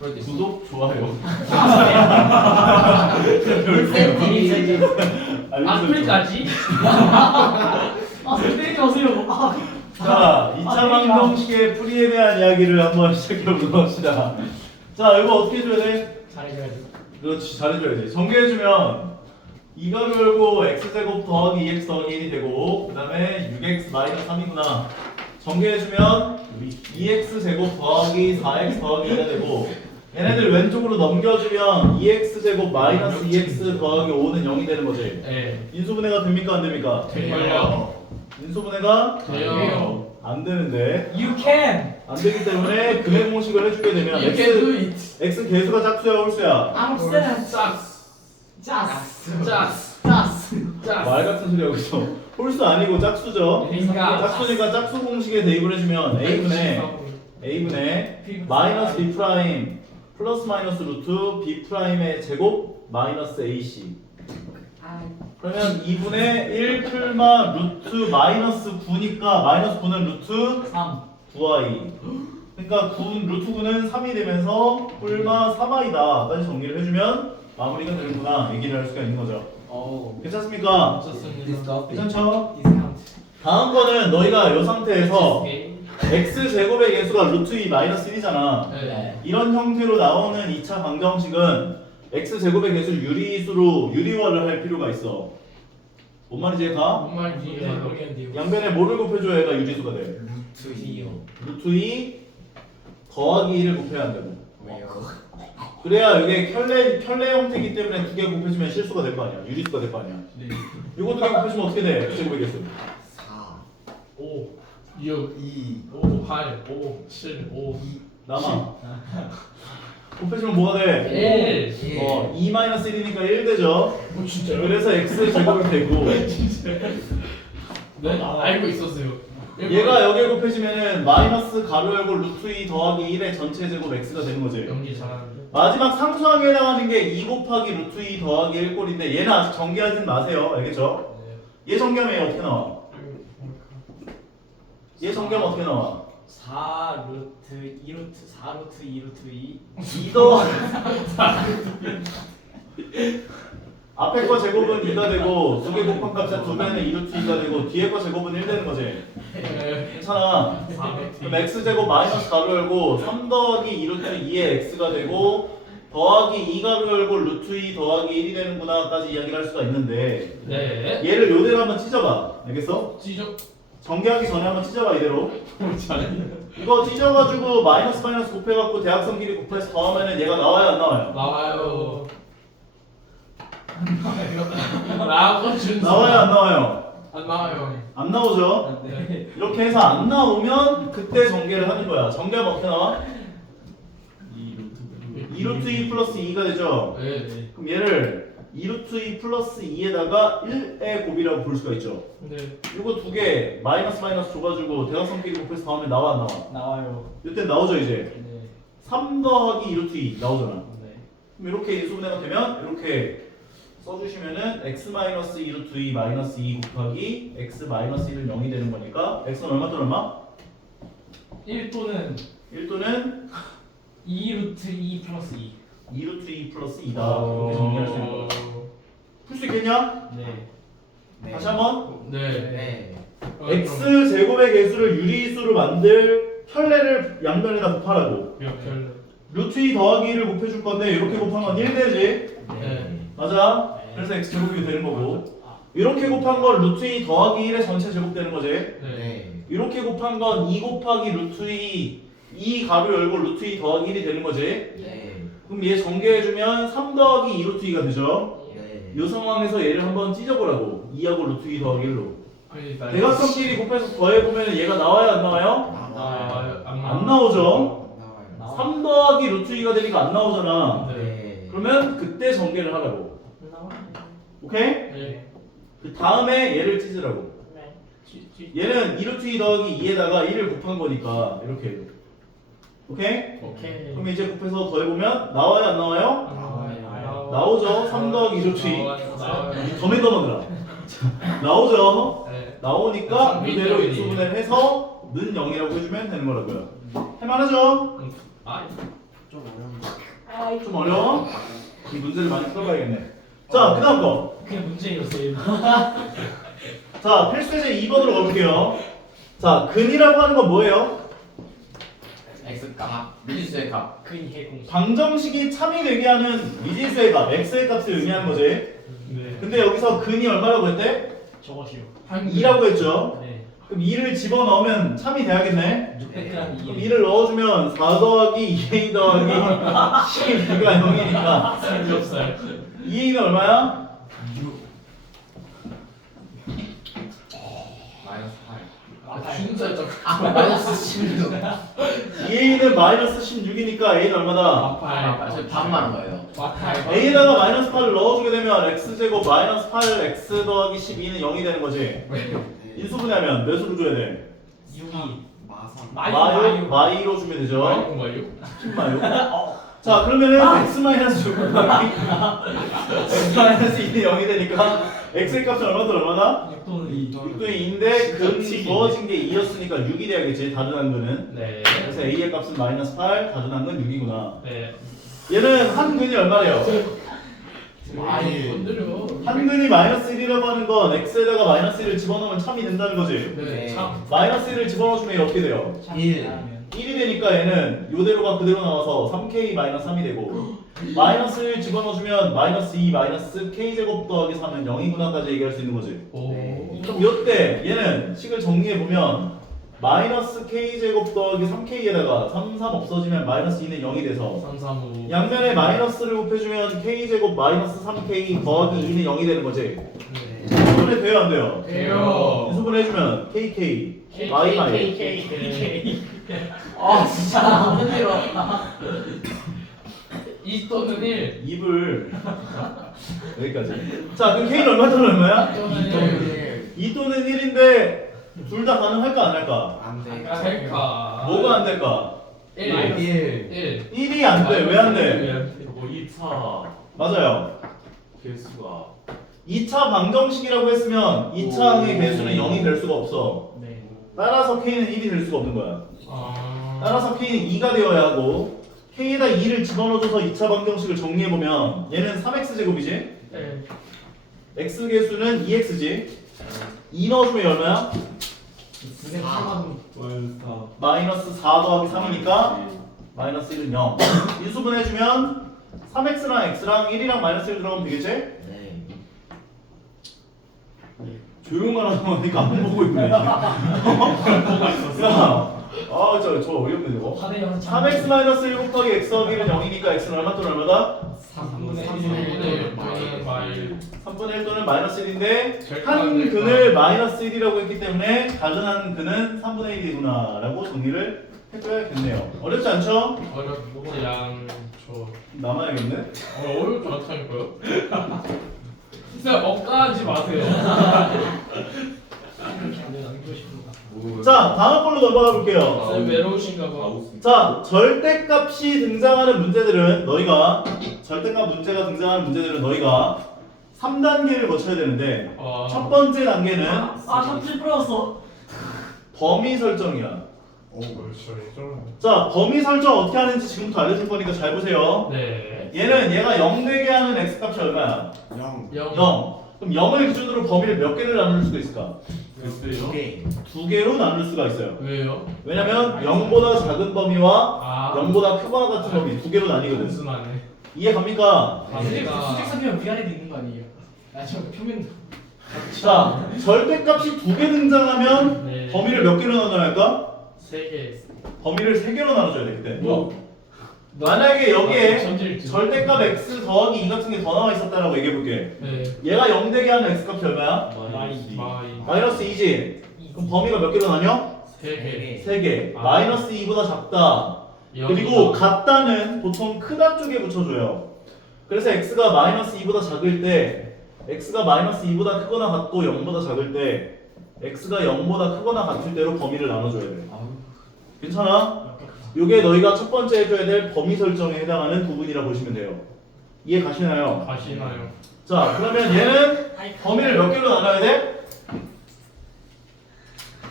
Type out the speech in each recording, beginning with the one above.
구독, 좋아요. 악플까지? 때리지 마세요. 자, 2차 방정식의 풀이에 대한 이야기를 한번 시작해보도록 합시다. 자, 이거 어떻게 해줘야 돼? 잘해줘야지. 그렇지, 잘해줘야지. 정리해주면 2가 열고 x제곱 더하기 2x 더하기 1이 되고 그 다음에 6x 마이너스 3이구나. 정리해주면 2x제곱 더하기 4x 더하기 2가 되고 얘네들 왼쪽으로 넘겨주면 2x제곱 마이너스 2x 더하기 5는 0이 되는 거지. 네. 인수분해가 됩니까 안 됩니까? 돼요. 인수분해가 돼요. 안 되는데 You can. 안 되기 때문에 금액 공식을 해주게 되면 You can do it. x 개수가 짝수야 홀수야? I'm sad. 짜스. 짜스. 말 같은 소리 하고 있어. 홀수 아니고 짝수죠. 그러니까 짝수니까 짝수 공식에 대입을 해주면 a분의 마이너스 b 프라임 플러스 마이너스 루트 b 프라임의 제곱 마이너스 ac. 그러면 2분의 1 풀마 루트 마이너스 9니까 마이너스 9는 루트 3. 9i. 그러니까 9, 루트 9는 3이 되면서 풀마 3i다. 까지 정리를 해주면 마무리가 되는구나 얘기를 할 수가 있는 거죠. 괜찮습니까? 좋습니다. 괜찮죠? 디스카운트. 다음 거는 너희가 이 상태에서 x 제곱의 개수가 루트 2 마이너스 1이잖아. 네. 이런 형태로 나오는 2차 방정식은 x 제곱의 개수를 유리수로 유리화를 할 필요가 있어. 뭔 말인지 얘가? 뭔 말인지 모르겠는데요. 양변에 뭐를 곱해줘야 얘가 유리수가 돼? 루트 2 더하기 1을 곱해야 한다고. 그래야 이게 켤레 형태이기 때문에 두 개 곱해주면 실수가 될 거 아니야. 유리수가 될 거 아니야. 네. 이거 두 개 곱해주면 어떻게 돼? x 제곱의 개수. 5, 6, 5, 8, 5, 7, 5, 2. 남아. 곱해주면 뭐가 돼? 1. 2 마이너스 1이니까 1 되죠. 진짜요? 그래서 x 제곱이 되고 네, 알고 있었어요. 얘가 여기에 곱해지면은 마이너스 가로 열고 루트 2 더하기 1의 전체 제곱 x가 되는 거지. 연기 잘하는데. 마지막 상수항에 해당하는 게 2 곱하기 루트 2 더하기 1꼴인데 얘는 아직 전개하진 마세요. 알겠죠? 얘 전개하면 얘 어떻게 나와? 얘 전개하면 어떻게 나와? 4 루트 2 루트 4 루트 2 루트 2. 2 더하기 앞에 거 제곱은 2가 되고 두 개 곱한 값에 두 배는 2 루트 2가 되고 뒤에 거 제곱은 1 되는 거지. 네. 괜찮아. 그럼 x제곱 마이너스 가로 열고 3 더하기 2 루트 2의 x가 되고 더하기 2 가로 열고 루트 2 더하기 1이 되는구나까지 이야기를 할 수가 있는데 네. 얘를 요대로 한번 찢어봐. 알겠어? 찢어. 전개하기 전에 한번 찢어봐 이대로. 이거 찢어가지고 마이너스 마이너스 곱해갖고 대각선끼리 곱해서 더하면은 얘가 나와요 안 나와요? 나와요. 나와요. 준. 나와요 안 나와요? 안 나와요. 안 나오죠? 네. 이렇게 해서 안 나오면 그때 전개를 하는 거야. 전개하면 어떻게 나와? 2 루트 2 플러스 2가 되죠? 네. 그럼 얘를 2 루트 2 플러스 2에다가 1의 곱이라고 볼 수가 있죠. 네. 이거 두 개 마이너스 마이너스 줘가지고 대각선끼리 곱해서 더하면 나와 안 나와? 나와요. 이때 나오죠 이제. 네. 3 더하기 2 루트 2 나오잖아. 네. 그럼 이렇게 인수분해가 되면 이렇게 써주시면은 x 마이너스 2 루트 2 마이너스 2 곱하기 x 마이너스 1은 0이 되는 거니까 x는 얼마 또 얼마? 1 또는 1 또는 2 루트 2 플러스 2. 2 루트 2 플러스 2다. 이렇게 정리할 수 있는 거야. 풀 수 있겠냐? 네. 다시 한번. 네. x 제곱의 개수를 유리수로 만들 켤레를 양변에다 곱하라고. 별. 루트 2 더하기 1을 곱해줄 건데 이렇게 곱한 건 1 되지? 네. 맞아? 네. 그래서 x 제곱이 되는 거고 이렇게 곱한 건 루트 2 더하기 1의 전체 제곱 되는 거지? 네. 이렇게 곱한 건 2 곱하기 루트 2 가로 열고 루트 2 더하기 1이 되는 거지? 그럼 얘 전개해주면 3 더하기 2 루트 2가 되죠? 이 상황에서 얘를 한번 찢어보라고 2하고 루트 2 더하기 1로 아니, 대각선끼리 곱해서 더해보면 얘가 나와요 안 나와요? 나와요. 안 나오죠? 나와요. 3 더하기 루트 2가 되니까 안 나오잖아. 네. 그러면 그때 전개를 하라고. 나와요. 오케이? 네. 그 다음에 얘를 찢으라고. 얘는 2 루트 2 더하기 2에다가 1을 곱한 거니까 이렇게. 오케이? 오케이. 그럼 이제 곱해서 더해보면 나와요 안 나와요? 나와요. 나오죠. 3 더하기 2 루트 2. 나와요. 더맨더머더라. 나오죠. 네. 나오니까 그대로 삼분의 인수분해를 해서 는 0이라고 해주면 되는 거라고요. 할만하죠? 아, 좀 어려운데. 좀 어려워? 이 문제를 많이 풀어봐야겠네. 자, 그 다음 거. 그냥 문제였어요. 자, 필수제 2번으로 가볼게요. 자, 근이라고 하는 건 뭐예요? X값. 미지수의 값. 그인 해공. 방정식이 참이 되게 하는 미지수의 값, x의 값을 의미하는 거지. 네. 근데 여기서 근이 얼마라고 했대? 저것이요. 2라고 했죠. 네. 그럼 2를 집어넣으면 참이 돼야겠네. 600g 그럼 2. 2를 넣어주면 4 더하기 2a 더하기 12가 0이니까 재미없어요. 2a는 얼마야? 6. 마이너스 8. 아, 진짜죠. 마이너스 16. 2a는 마이너스 16이니까 a는 얼마다? 저 반만 거예요. a에다가 마이너스 8을 넣어주게 되면 x제곱 마이너스 8 x 더하기 12는 0이 되는 거지. 인수분해하면 몇 수로 줘야 돼? 6이. 마삼. 마이로 주면 되죠. 마요? 10마요. 자, 그러면은 x 마이너스 6 x 마이너스 2는 0이 되니까 x의 값은 얼마나? 6또는 2. 6도 2인데 근 주어진 게 2였으니까 6이 돼야겠지. 다준한 근은. 네. 그래서 a의 값은 마이너스 8, 다준한 근 6이구나. 네. 얘는 한 근이 얼마래요? 많이 건드려. 한 근이 마이너스 1이라고 하는 건 x에다가 마이너스 1을 집어넣으면 참이 된다는 거지. 네. 참. 마이너스 1을 집어넣어주면 얘 어떻게 돼요? 1. 1이 되니까 얘는 요대로가 그대로 나와서 3k 마이너스 3이 되고 마이너스 1 집어넣어주면 마이너스 2 마이너스 k제곱 더하기 3은 0이구나까지 얘기할 수 있는 거지. 오. 그럼 요때 얘는 식을 정리해보면 마이너스 k제곱 더하기 3k에다가 3, 3 없어지면 마이너스 2는 0이 돼서 335. 양면에 마이너스를 곱해주면 k제곱 마이너스 3k 더하기 2는 0이 되는 거지. 네. 인수분해 돼요 안 돼요? 돼요. 인수분해 해주면 kk y 아 진짜 힘들어. 2 또는 1. 입을 여기까지. 자 그럼 k는 얼마야? 1. 2 또는 1인데 둘 다 가능할까 안 할까? 안 돼. 셀카. 뭐가 안 될까? 1. 1. 1이 안 돼. 왜 안 돼? 뭐 2차 맞아요. 개수가 2차 방정식이라고 했으면 2차의 개수는 0이 될 수가 없어. 네. 따라서 k는 1이 될 수가 없는 거야. 아. 따라서 k는 2가 되어야 하고 k에다 2를 집어넣어줘서 2차 방정식을 정리해보면 얘는 3x제곱이지? 네. x 개수는 2x지? 2 넣어주면 얼마야? 그게 8만 월사 마이너스 4 더하기 3이니까 마이너스 1은 0. 인수분해주면 3x랑 x랑 1이랑 마이너스 1 들어가면 되겠지? 네. 조용한 하니까 안 보고 있네. 저 어이없네 저거. 8에 0. 3x 마이너스 1 곱하기 x 더하기 1은 0이니까 x는 얼마 또는 얼마다? 3분의 3분의 1. 1 또는 마일. 3분의 1 또는 마이너스 1인데 절대 한 안 될까? 근을 마이너스 1이라고 했기 때문에 다른 한 근은 3분의 1이구나 라고 정리를 해줘야겠네요. 어렵지 않죠? 어렵지 않죠. 남아야겠네. 어렵지 않다니까요? 진짜 억까지 마세요. 이렇게 안 돼. 남기고 싶은 거. 자 다음 걸로 넘어가 볼게요. 쌤 외로우신가 봐. 아우스 자 절대값이 등장하는 문제들은 너희가 절대값 문제가 등장하는 문제들은 너희가 3단계를 거쳐야 되는데 아. 첫 번째 단계는 셔틀 풀었어. 범위 설정이야. 그렇죠. 자 범위 설정 어떻게 하는지 지금부터 알려줄 거니까 잘 보세요. 네. 얘는 얘가 0 되게 하는 x값이 얼마야? 0. 0. 0. 그럼 0을 기준으로 범위를 몇 개를 나눌 수가 있을까? 됐어요? 2개. 2개로 나눌 수가 있어요. 왜요? 왜냐면 0보다 작은 범위와 아. 0보다 크거나 같은 범위 2개로 나뉘거든. 단순하네. 이해 갑니까? 수직 수직선이면 위아래도 있는 거 아니에요? 저 평면도. 자, 절대값이 2개 등장하면 네. 범위를 몇 개로 나눠야 할까? 3개. 범위를 3개로 나눠줘야 돼 그때. 뭐? 만약에 여기에 전질주. 절대값 x 더하기 2 같은 게 더 나와 있었다라고 얘기해 볼게. 네. 얘가 0 되게 하는 x값이 얼마야? 마이. 마이너스 2지. 그럼 범위가 몇 개로 나뉘어? 3개. 3개. 아. 마이너스 2보다 작다. 그리고 같다는 보통 크다 쪽에 붙여줘요. 그래서 x가 마이너스 2보다 작을 때 x가 마이너스 2보다 크거나 같고 0보다 작을 때 x가 0보다 크거나 같을 때로 범위를 나눠줘야 돼. 괜찮아? 요게 너희가 첫 번째 해줘야 될 범위 설정에 해당하는 부분이라 보시면 돼요. 이해 가시나요? 가시나요? 자 그러면 얘는 범위를 몇 개로 나눠야 돼?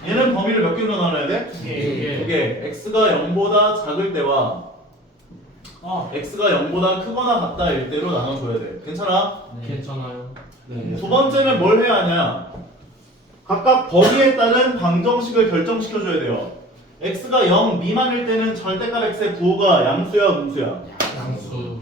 얘는 범위를 몇 개로 나눠야 돼? 두 개. 이게 x가 0보다 작을 때와 x가 0보다 크거나 같다일 때로 나눠줘야 돼. 괜찮아? 괜찮아요. 네. 두 번째는 뭘 해야 하냐? 각각 범위에 따른 방정식을 결정시켜줘야 돼요. x가 0 미만일 때는 절대값 x의 부호가 양수야, 음수야. 양수.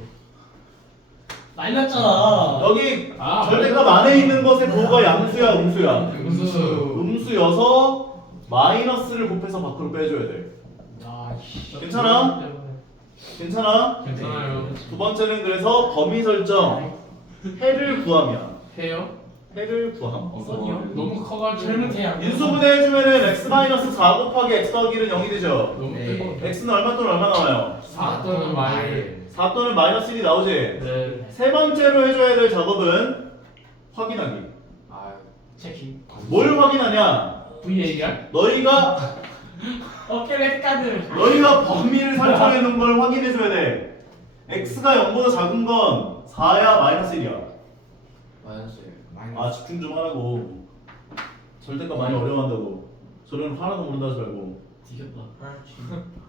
많이 났잖아. 여기 아, 절대값 안에 있는 것의 부호가 양수야, 음수야. 음수. 음수여서 마이너스를 곱해서 밖으로 빼줘야 돼. 괜찮아? 괜찮아? 괜찮아요. 두 번째는 그래서 범위 설정 해를 구함이야. 해요? 해를 구함. 너무 커가지고. 젊은 태양. 인수분해 해주면은 x-4 곱하기 x 더하기 1은 0이 되죠. 너무 네. 뜨거워. x는 얼마 또는 얼마 나와요? 4 또는 마일. 4 또는 마이너스 1이 나오지. 네. 세 번째로 해줘야 될 작업은 확인하기. 체킹. 뭘 확인하냐? VAR? 너희가 렉카드. 범위를 설정해 놓은 걸 확인해 줘야 돼. x가 0보다 작은 건 4야 마이너스 1이야. 마이너스 아 집중 좀 하라고. 절대값 많이 어려워한다고. 저는 하나도 모른다 하지 말고.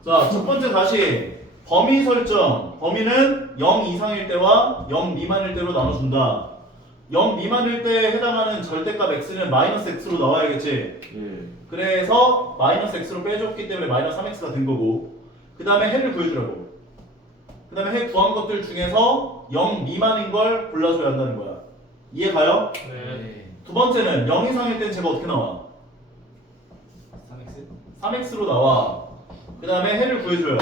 자, 첫 번째 다시 범위 설정. 범위는 0 이상일 때와 0 미만일 때로 나눠준다. 0 미만일 때 해당하는 절대값 x는 마이너스 x로 나와야겠지. 네. 그래서 마이너스 x로 빼줬기 때문에 마이너스 3x가 된 거고, 그 다음에 해를 구해주라고. 그 다음에 해 구한 것들 중에서 0 미만인 걸 골라줘야 한다는 거야. 이해 가요? 네. 두 번째는 0 이상일 땐 제가 어떻게 나와? 3x로 나와. 그 다음에 해를 구해줘요.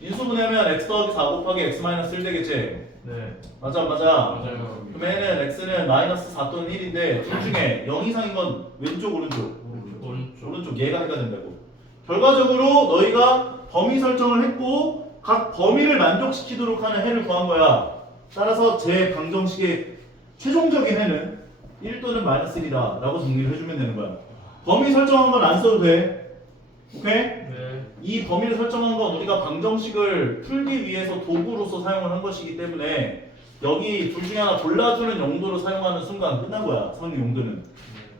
인수분해하면 x 더하기 4 곱하기 x 마이너스 1 되겠지? 네. 맞아 맞아. 맞아요. 그러면 x는 마이너스 4 또는 1인데 둘 중에 0 이상인 건 왼쪽 오른쪽? 오른쪽. 오른쪽 얘가 해가 된다고. 결과적으로 너희가 범위 설정을 했고 각 범위를 만족시키도록 하는 해를 구한 거야. 따라서 제 방정식의 최종적인 해는 1 또는 마이너스 1이다 라고 정리를 해주면 되는 거야. 범위 설정한 건 안 써도 돼. 오케이? 네. 이 범위를 설정한 건 우리가 방정식을 풀기 위해서 도구로서 사용을 한 것이기 때문에 여기 둘 중에 하나 골라주는 용도로 사용하는 순간 끝난 거야. 사용 용도는.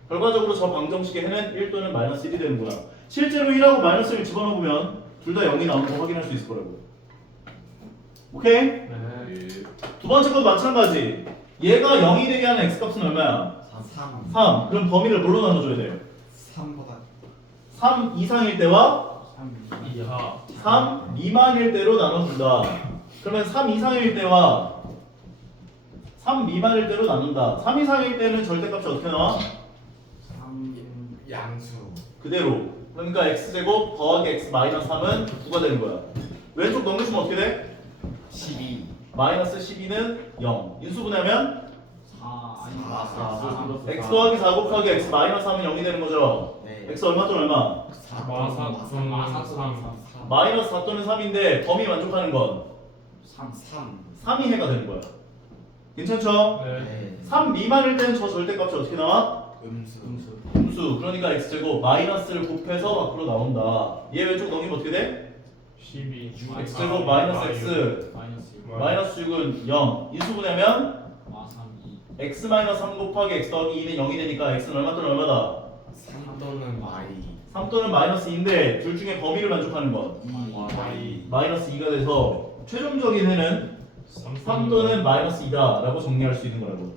결과적으로 저 방정식의 해는 1 또는 마이너스 1이 되는구나. 실제로 1하고 마이너스 1 집어넣으면 둘 다 0이 나오는 거 확인할 수 있을 거라고. 오케이? 네. 네. 두 번째 것도 마찬가지. 얘가 0이 되게 하는 x값은 얼마야? 3 3. 그럼 범위를 뭘로 나눠줘야 돼요? 3보다 3 이상일 때와 2하. 3 미만일 때로 나눠준다. 그러면 3 이상일 때와 3 미만일 때로 나눈다. 3 이상일 때는 절대값이 어떻게 나와? 3 양수 그대로. 그러니까 x제곱 더하기 x 마이너스 3은 9가 되는 거야. 왼쪽 넘겨주면 어떻게 돼? 12 마이너스 12는 0. 인수분해하면 4 x 더하기 4 곱하기 x 마이너스 3은 0이 되는 거죠. 네. x 얼마 또는 얼마? 마사삼. 마이너스 4 또는 3인데 범위 만족하는 건 3 3이 해가 되는 거야. 괜찮죠? 네. 3 미만일 때는 저 절대값이 어떻게 나와? 음수 음수. 그러니까 x제곱 마이너스를 곱해서 밖으로 나온다. 얘 왼쪽 넘기면 어떻게 돼? 12. x제곱 마이너스 x 마이너스 6은 0. 인수분해하면 x 마이너스 3 곱하기 x 더하기 2는 0이 되니까 x는 얼마 또는 얼마다? 3 또는 y 3 또는 마이너스 2인데 둘 중에 범위를 만족하는 건 2 마이너스 2가 돼서 최종적인 해는 3 또는 마이너스 2다 라고 정리할 수 있는 거라고.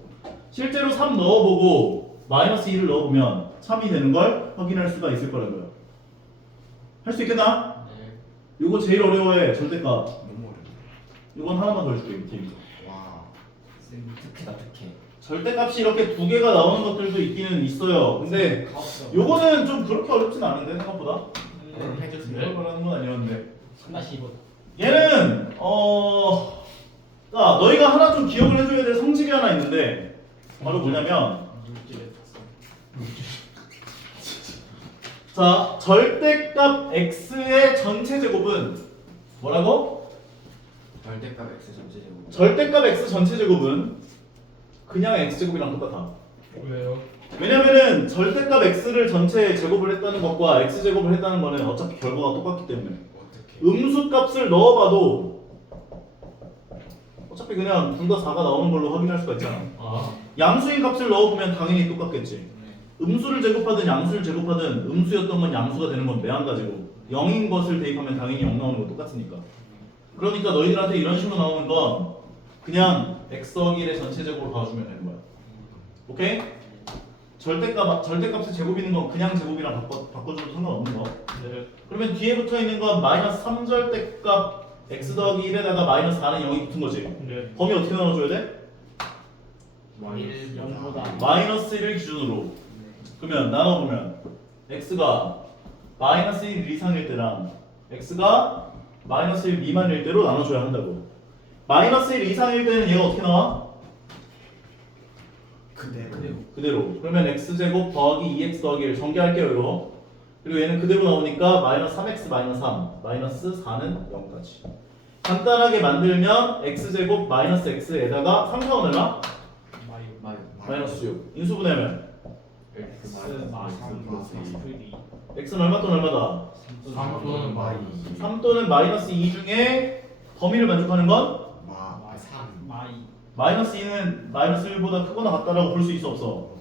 실제로 3 넣어보고 마이너스 2를 넣어보면 3이 되는 걸 확인할 수가 있을 거라고요. 할 수 있겠나? 요거 제일 어려워해. 절대값. 너무 어렵다 요건 하나만 더 해줄게. 팀. 와 특혜다 특혜 절대값이 이렇게 두 개가 나오는 것들도 있기는 있어요. 근데 요거는 좀 그렇게 어렵진 않은데 생각보다. 해주세요 이런 걸 하는 건 아니었는데. 3-2번. 얘는 너희가 하나 좀 기억을 해줘야 될 성질이 하나 있는데 바로 뭐냐면 자 절대값 x의 전체 제곱은 뭐라고? 절대값 x 전체 제곱 절대값 x 전체 제곱은 그냥 x 제곱이랑 똑같아. 왜요? 왜냐면은 절대값 x를 전체 제곱을 했다는 것과 x 제곱을 했다는 거는 어차피 결과가 똑같기 때문에 어떻게 음수 값을 넣어봐도 어차피 그냥 둘 다 4가 나오는 걸로 확인할 수가 있잖아. 아. 양수인 값을 넣어보면 당연히 똑같겠지. 음수를 제곱하든 양수를 제곱하든 음수였던 건 양수가 되는 건 매한가지고 0인 것을 대입하면 당연히 0 나오는 건 똑같으니까. 그러니까 너희들한테 이런 식으로 나오는 건 그냥 x 더하기 1의 전체 제곱을 봐주면 되는 거야. 오케이? 절대값의 제곱 있는 건 그냥 제곱이랑 바꿔줘도 상관없는 거. 네. 그러면 뒤에 붙어 있는 건 마이너스 3절대값 x 더하기 1에다가 마이너스 4는 0이 붙은 거지. 네. 범위 어떻게 나눠줘야 돼? 1 0보다 마이너스 1을 기준으로. 그러면 나눠보면 x가 마이너스 1 이상일 때랑 x가 마이너스 1 미만일 때로 나눠줘야 한다고. 마이너스 1 이상일 때는 얘가 어떻게 나와? 그대로. 그러면 x제곱 더하기 2x 더하기 1 전개할게요 이거. 그리고 얘는 그대로 나오니까 마이너스 3x 마이너스 3 마이너스 4는 0까지. 간단하게 만들면 x제곱 마이너스 x에다가 3, 4는 얼마? 마이너스 6 인수분해하면 X 마이너스 x는 얼마 또는 얼마다? 3 또는 마이너스 3 또는 마이너스 2 중에 범위를 만족하는 건? 마이너스 2는 마이너스 1보다 크거나 같다라고 볼 수 있어 없어?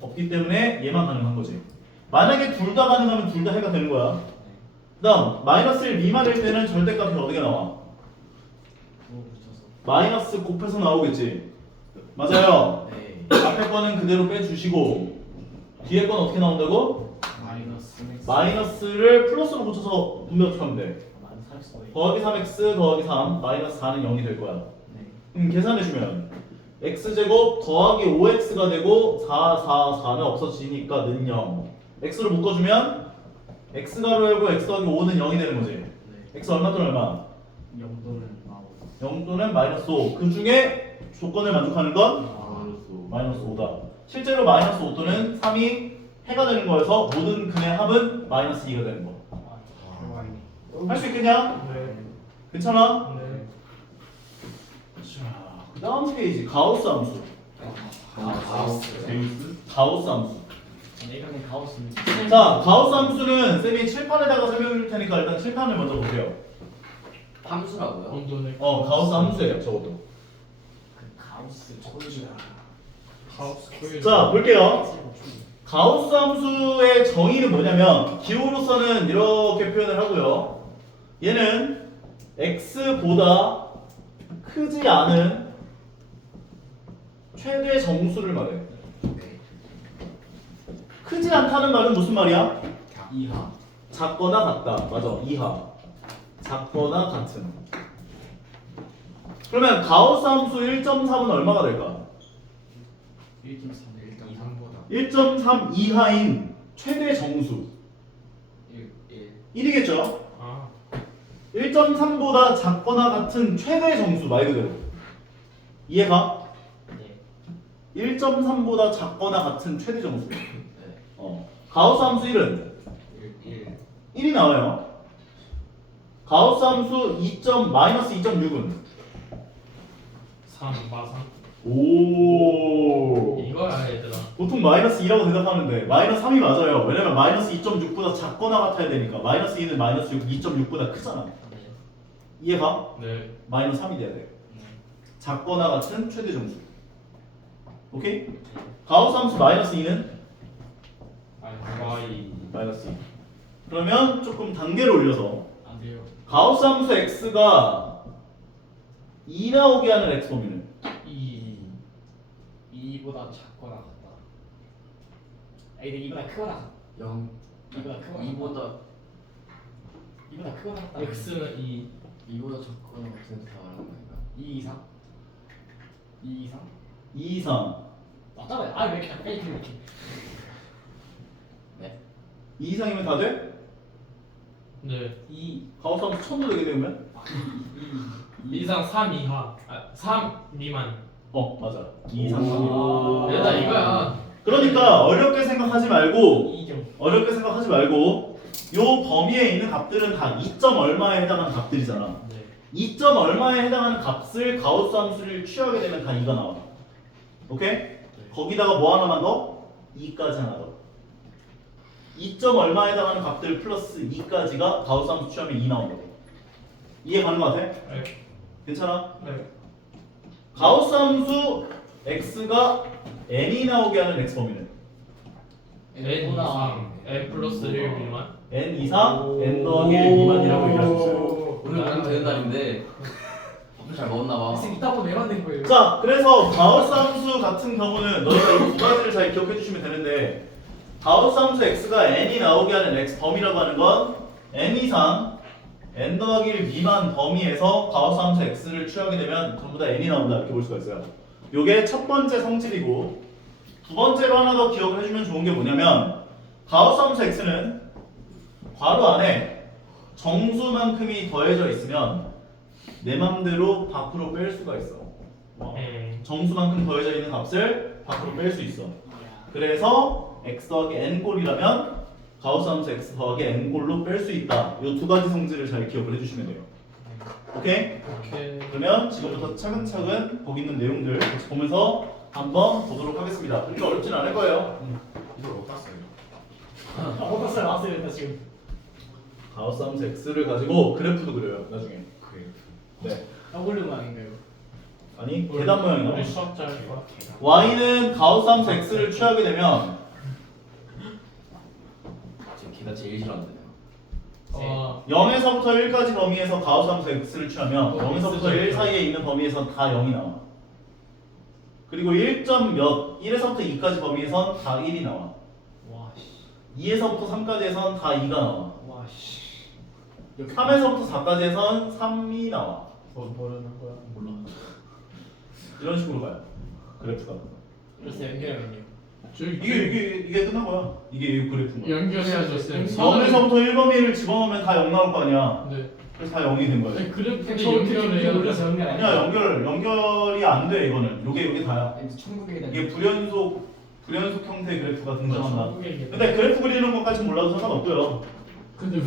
없기 때문에 얘만 가능한 거지. 만약에 둘 다 가능하면 둘 다 해가 되는 거야. 그 다음 마이너스 1 미만일 때는 절대값이 어떻게 나와? 마이너스 곱해서 나오겠지. 맞아요. 앞에 거는 그대로 빼주시고 뒤에 건 어떻게 나온다고? 마이너스를 플러스로 고쳐서 분배 어떻게 하면 돼? 더하기 3x 더하기 3 마이너스 4는 0이 될 거야. 계산해주면 x제곱 더하기 5x가 되고 4, 4, 4는 없어지니까 는 0. x로 묶어주면 x가로 열고 x 더하기 5는 0이 되는 거지. x 얼마 또는 얼마? 0 또는 마이너스 5. 그 중에 조건을 만족하는 건 마이너스 5다. 실제로 마이너스 5 또는 3이 해가 되는 거여서 모든 근의 합은 마이너스 2가 되는 거. 할 수 있겠냐? 네. 괜찮아? 네. 자, 그 다음 페이지 가우스 함수. 가우스 함수. 내가는 가우스는 자, 가우스 함수는 쌤이 칠판에다가 설명해 줄 테니까 일단 칠판을 먼저 보세요. 함수라고요? 혼돈의 가우스 함수예요, 저것도. 가우스 초이야. 하우스 코일. 자, 볼게요. 가우스 함수의 정의는 뭐냐면 기호로서는 이렇게 표현을 하고요. 얘는 x보다 크지 않은 최대 정수를 말해. 크지 않다는 말은 무슨 말이야? 이하 작거나 같다. 맞아. 이하. 작거나 같은. 그러면 가우스 함수 1.3은 얼마가 될까? 1.3보다 1.3 이하인 최대 정수 1 1이겠죠? 아. 1.3보다 작거나 같은 최대 정수 말 그대로. 이해가? 1.3보다 작거나 같은 최대 정수. 가우스 함수 1은 1이 나와요. 가우스 함수 2.-2.6은 3 마상. 오. 이거야 얘들아. 보통 마이너스 2라고 대답하면 돼. 마이너스 3이 맞아요. 왜냐면 마이너스 2.6보다 작거나 같아야 되니까. 마이너스 2는 마이너스 6, 2.6보다 크잖아. 이해가? 네. 마이너스 3이 돼야 돼. 작거나 같은 최대 정수. 오케이? 가우스 함수 마이너스 2는 Y. 마이너스 2. 그러면 조금 단계를 올려서 안 돼요. 가우스 함수 x가 2 나오게 하는 x 범위는 2보다 작거나 같다. 근데 2보다 크거나 같다. 0 2보다 크거나 2보다 2보다 크거나 같다. X는 2. 2보다 작거나 같은 사람 아닌가? 2 이상? 2 이상? 2 이상. 맞잖아요. 아, 왜 이렇게 안 빼지 이렇게. 네 2 이상이면 다 돼? 네. 2 가우스 함수 1000도 되게 되면? 이상 3 이하. 3 미만. 맞아. 2 이상 3 오. 얘들아 이거야. 그러니까 어렵게 생각하지 말고 2점. 어렵게 생각하지 말고 요 범위에 있는 값들은 다 2점 얼마에 해당하는 값들이잖아. 네. 2점 얼마에 해당하는 값을 가우스 함수를 취하게 되면 다 2가 나와. 오케이? 거기다가 뭐 하나만 더? 2까지 하나 더. 2점 얼마에 해당하는 값들 플러스 2까지가 가우스 함수 취하면 2 나온다고. 이해 가는 거 같아? 네. 괜찮아? 네. 가우스 함수 x가 n이 나오게 하는 x 범위는 N 이상 N 플러스 1 미만. n 이상 n 더하기 1 미만이라고 얘기할 수 있어요. 오늘 나름 되는 날인데 밥을 잘 먹었나 봐. 쌤 이따가 왜 만든 거예요? 자, 그래서 가우스 함수 같은 경우는 너희가 이 두 가지를 잘 기억해 주시면 되는데 가우스 함수 x가 n이 나오게 하는 x 범위라고 하는 건 n 이상 n 더하기 1 미만 범위에서 가우스 함수 x를 취하게 되면 전부 다 n이 나온다 이렇게 볼 수가 있어요. 요게 첫 번째 성질이고 두 번째로 하나 더 기억을 해주면 좋은 게 뭐냐면 가우스 함수 x는 괄호 안에 정수만큼이 더해져 있으면 내 맘대로 밖으로 뺄 수가 있어. 정수만큼 더해져 있는 값을 밖으로 뺄 수 있어. 그래서 x 더하기 n 꼴이라면 가우스 함수 x 더하기 n 꼴로 뺄 수 있다. 이 두 가지 성질을 잘 기억을 해주시면 돼요. 오케이? 오케이. 그러면 지금부터 차근차근 거기 있는 내용들 같이 보면서 한번 보도록 하겠습니다. 그렇게 어렵진 않을 거예요. 이걸 못 봤어요. 어떻어요? 왔어요 일단 지금. 가우스 함수 x를 가지고 그래프도 그려요. 나중에. 그래요. 네. 더블유 모양인가요? 아니 계단 모양이 나와. 우리 수학 잘할 거야. y는 가우스 함수 x를 취하게 되면 지금 걔가 제일 싫어하는데요. 0에서부터 1까지 범위에서 가우스 함수 x를 취하면 0에서부터 1 사이에 있는 범위에선 다 0이 나와. 그리고 1점 몇 1에서부터 2까지 범위에선 다 1이 나와. 와 씨. 2에서부터 3까지에선 다 2가 나와. 와 씨. 3에서부터 4까지에선 3이 나와. 뭐라는 거야? 몰라. 이런 식으로 가요. 그래프가. 그래서 연결하면요. 저기 이게 끝난 거야. 이게 그래프인 거야. 연결해야죠 쌤. 0에서부터 1범위를 집어넣으면 다 0 나올 거 아니야. 네. 그래서 다 0이 된 거야. 아니 그래프 근데 연결해요. 올려서 연결 안 아니야 연결이 안 돼 이거는. 요게 다야. 천국에 대한 이게 불연속 형태의 그래프가 등장한다. 천국에 근데 그래프 그리는 것까지 몰라도 상관없고요. 근데 왜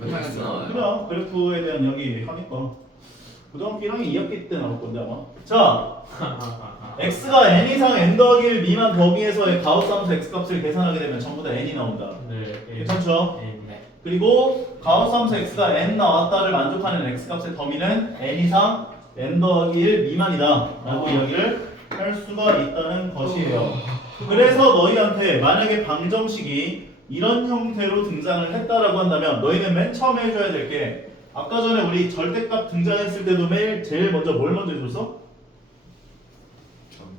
맨날 나와요. 그냥 그래프에 대한 이야기 하니까. 고등학교 1학년 2학기 때 나올 건데 아마. 자, x가 n 이상 n 더하기 1 미만 범위에서의 가우스 함수 x 값을 계산하게 되면 전부 다 n이 나온다. 네. 괜찮죠? 네. 그리고 가우스 함수 x가 n 나왔다를 만족하는 x 값의 범위는 n 이상 n 더하기 1 미만이다 라고 이야기를 할 수가 있다는 것이에요. 그래서 너희한테 만약에 방정식이 이런 형태로 등장을 했다라고 한다면 너희는 맨 처음에 해줘야 될 게 아까 전에 우리 절대값 등장했을 때도 제일 먼저 뭘 먼저 해줬어?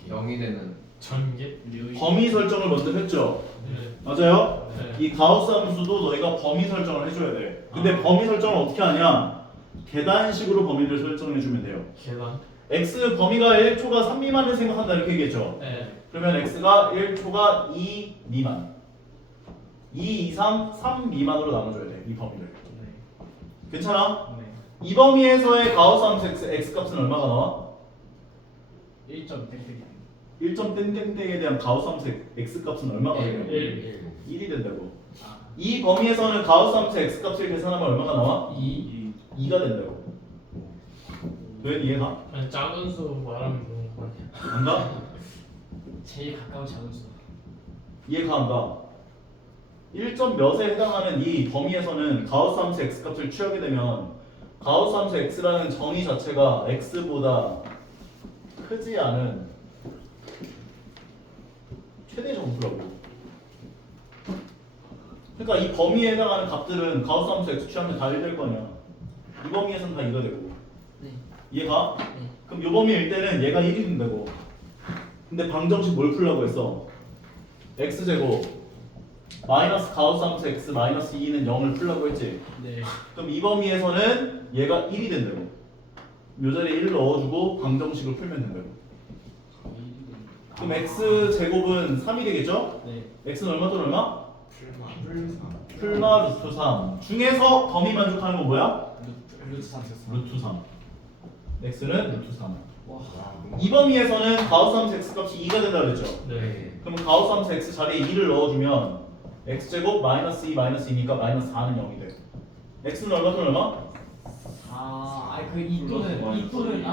0이 되는 전개? 범위 설정을 먼저 했죠. 네. 맞아요? 네. 이 가우스 함수도 너희가 범위 설정을 해줘야 돼. 근데 범위 설정을 어떻게 하냐? 계단식으로 범위를 설정해주면 돼요. 계단. x 범위가 1초가 3 미만을 생각한다 이렇게 얘기했죠. 네. 그러면 x가 1초가 2 미만, 2 이상 3 미만으로 나눠줘야 돼. 이 범위를. 괜찮아? 네. 이 범위에서의 가우스 함수 x 값은 얼마가 나와? 1점 땡땡이. 1점 땡땡땡에 대한 가우스 함수 x 값은 얼마가 돼요? 1. 1이 된다고. 아. 이 범위에서는 가우스 함수 x 값을 계산하면 얼마가 나와? 2. 2가 된다고. 왜 이해가? 아니 작은 수 말하면 되는 거 같아요. 안 가? 제일 가까운 작은 수. 이해가 안 가? 1점 몇에 해당하는 이 범위에서는 가우스 함수 x 값을 취하게 되면 가우스 함수 x라는 정의 자체가 x보다 크지 않은 최대 정수라고. 그러니까 이 범위에 해당하는 값들은 가우스 함수 x 취하면 다 1 될 거 아니야. 이 범위에서는 다 2가 되고. 네. 이해가? 네. 그럼 이 범위일 때는 얘가 1이 된다고. 근데 방정식 뭘 풀라고 했어? x제곱 마이너스 가우스 함수 x 마이너스 2는 0을 풀라고 했지. 네. 그럼 이 범위에서는 얘가 1이 된다고. 요 자리에 1 넣어주고 방정식을 풀면 된다고. 그럼 x 제곱은 3이 되겠죠? 네. x는 얼마 또는 얼마? 풀마 루트 3 중에서 범위 만족하는 건 뭐야? 루트 3 썼어. 루트 3. x는 루트 3. 와. 이 범위에서는 가우스 함수 x 값이 2가 된다고 그랬죠? 네. 그럼 가우스 함수 x 자리에 2를 넣어주면 x제곱 마이너스 2 마이너스 2니까 마이너스 4는 0이 돼. x는 얼마 또는 얼마? 그 2 또는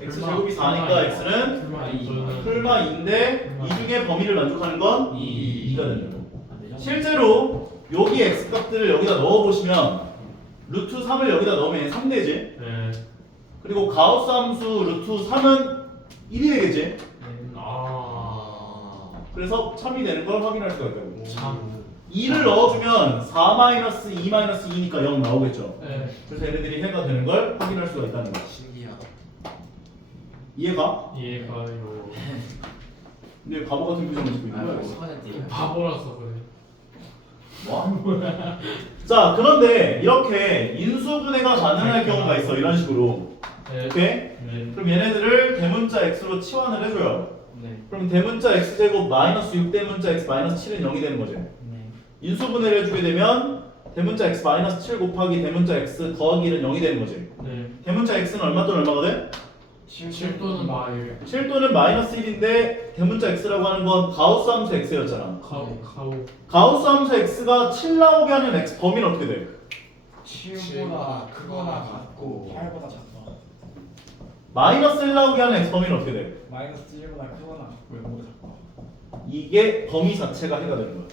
x제곱이 4니까 x는 풀마 2. 풀마 2인데 이 중에 범위를 만족하는 건 2가 된다고. 실제로 여기 x 값들을 여기다 넣어보시면 루트 3을 여기다 넣으면 3 되지. 네. 그리고 가우스 함수 루트 3은 1이 되겠지. 아. 그래서 참이 되는 걸 확인할 수가 있다고. 참. 2를 넣어주면 4-2-2니까 0 나오겠죠. 네. 그래서 얘네들이 해가 되는 걸 확인할 수가 있다는 거야. 신기하다. 이해가? 이해가요. 근데 바보 같은 표정을 짓고 있는 거야. 아이고 서현띠. 바보라서 그래. 뭐? 자, 그런데 이렇게 인수분해가 가능할 경우가 있어. 이런 식으로. 네. 오케이? 네. 그럼 얘네들을 대문자 x로 치환을 해줘요. 네. 그럼 대문자 x제곱 마이너스 6대문자 x 마이너스 7은 0이 되는 거지. 네. 인수분해를 해주게 되면 대문자 x 마이너스 7 곱하기 대문자 x 더하기 1은 0이 되는 거지. 네. 대문자 x는 얼마 또는 얼마가 돼? 7 또는 마일. 7 또는 마이너스 1인데 대문자 x라고 하는 건 가우스 함수 x였잖아. 가오. 가우스 함수 x가 7 나오게 하는 x 범위는 어떻게 돼? 7보다 크거나 같고 8보다 작다. 마이너스 1 나오게 하는 x 범위는 어떻게 돼? 마이너스 1보다 크거나 같고 0보다 작다. 이게 범위 자체가 해가 되는 거야.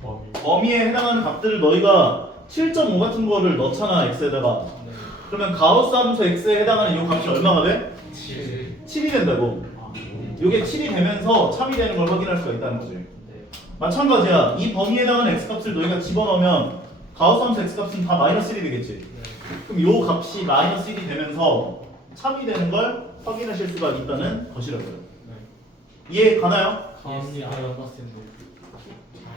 범위. 범위에 해당하는 값들을 너희가 7.5 같은 거를 넣잖아 x에다가. 네. 그러면 가우스 함수 x에 해당하는 이 값이 얼마가 돼? 7. 7이 된다고. 이게 7이 되면서 참이 되는 걸 확인할 수가 있다는 거지. 네. 마찬가지야. 이 범위에 해당하는 x값을 너희가 집어넣으면 가우스 함수 x값은 다 마이너스 1이 되겠지. 그럼 이 값이 마이너스 1이 되면서 참이 되는 걸 확인하실 수가 있다는 것이라고요. 이해 가나요? 갑니다.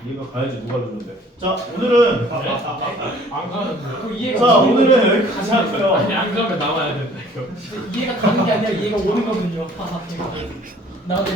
이해가 가야지 누가 줬는데. 자, 오늘은 안 가는데요? 이해가 자, 오는 오늘은 여기까지 하고요. 아니 안 가면 나와야 된다 이거. 이해가 가는 게 아니라 이해가 오는 거군요. 나도